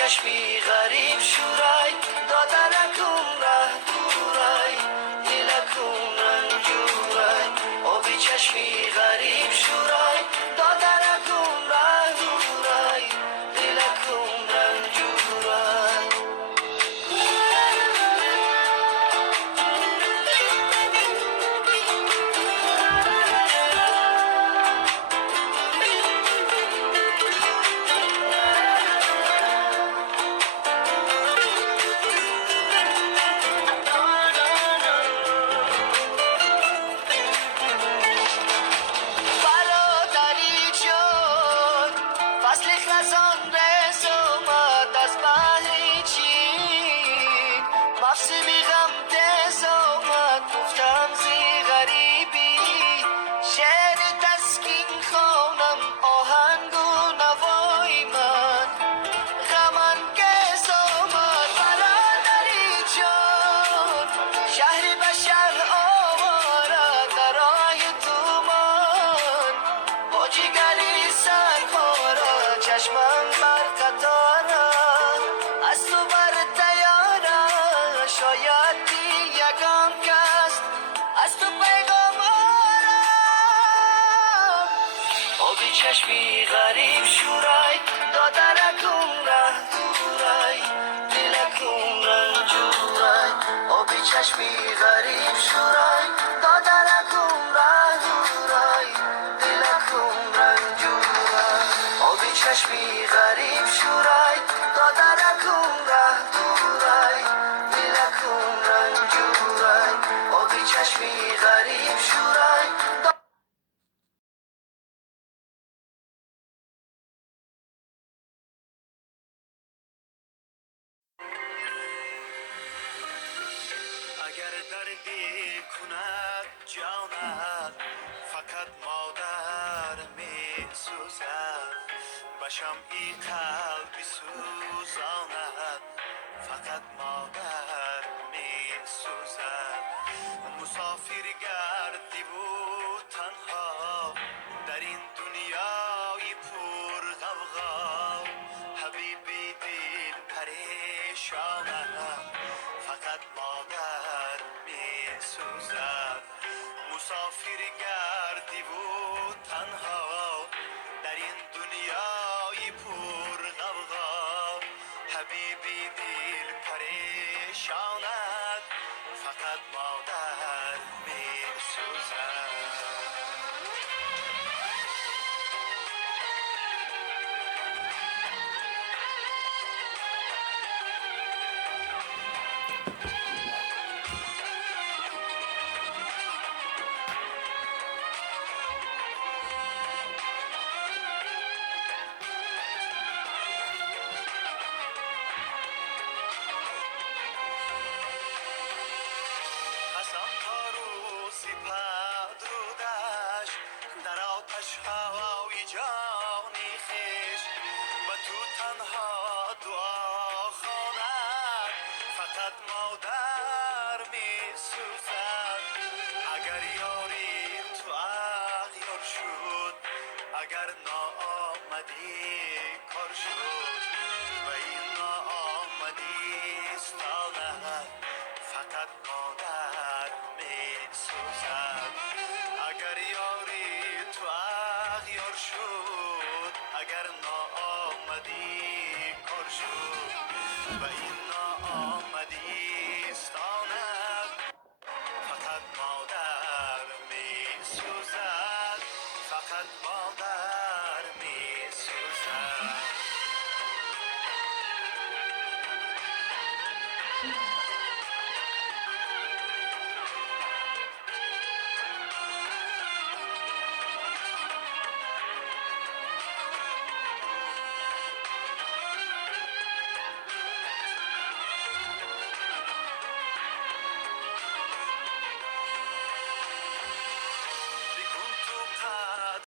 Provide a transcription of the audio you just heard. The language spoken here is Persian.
چشمی غریب شورای دادرکم ره دورای دلکم رنجورای آبی چشمی غریب شورای دادرکم ره دورای دلکم رنجورای برادری جان فصل خزان رس آمد از بهیچین موسمی غم تز آمد گفتم زی غریبی شعر تسکین خوانم آهنگ و نوای من غم انگیز آمد برادری جان شهری به شهر آورد در راه تومان با جگری سرپاره چشمم بر قطاره از تو بر تیاره شاید دی یکم کس از تو پیغام آرم آبی چشمی غریب شورای دادرکم ره دورای دلکم رنجورای آبی چشمی غریب شورای دادرکم ره دورای دلکم رنجورای آبی چشمی غریب شورای دادرکم ره دورای دلکم رنجورای آبی چشمی غریب شورای اگر دردی کند جانت فقط مادر می سوزد بشم ای قلبی سوزاند فقط مادر می سوزد مسافر گردی بود تنها در این دنیای پر غوغا حبیبی دل پریشانم فقط مادر می سوزد مسافر گردی بود تنها در این دنیای پر غوغا حبیبی دل پریشانت فقط مادر می سوزد قسم تا روزی پد رودش در آتش هوای جانی خیش و تو تنها دعا خواند فقط مادر می سوزد اگر یاری تو اغیار شد اگر ناآمدی کار شد و این ناآمدی استاند فقط مادر می سوزد اگر یاری تو اغیار شد اگر ناآمدی کار شد و این ناآمدی استاند فقط مادر می سوزد فقط مادر می سوزد